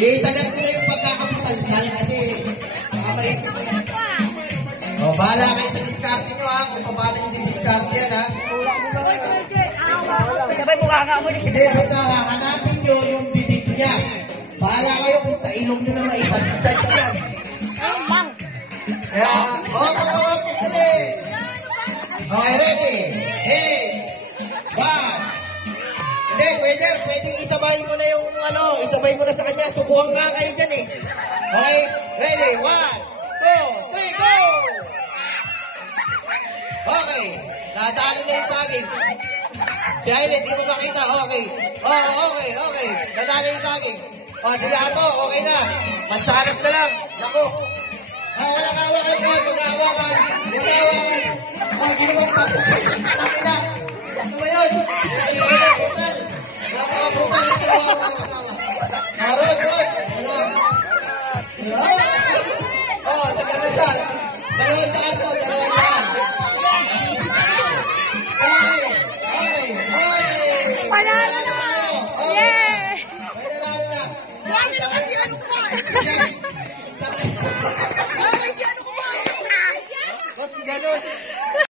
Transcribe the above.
Iisagat ko na yung pagkakasalsal kasi maisip ko na. O, bahala kayo sa diskarte nyo ha, kung paano yung diskarte yan ha. Sabay mukha nga mo. Hindi, basta hanapin nyo yung bibig niya. Bahala kayo kung sa ilong nyo na maipagdad yan. Kaya, pagkakali. Okay, ready? Hey! One! Hindi, pwedeng isabay mo na yung isabay mo na sa kanya. Subuhan nga kayo dyan eh. Okay, ready? 1, 2, 3, go! Okay, nadali na yung saging. Si Aileen, di mo makita. Okay. Okay. Nadali yung saging. O, si Lato, okay na. Magsahanap na lang. Naku. Walang-awakan mo. Mag-aawakan. Ginawang pasok. Sabi na. Ano ba yun? Brutal. Napaka-brutal yung ginawa mo. Rod. Nagano siya. Dalawang daan.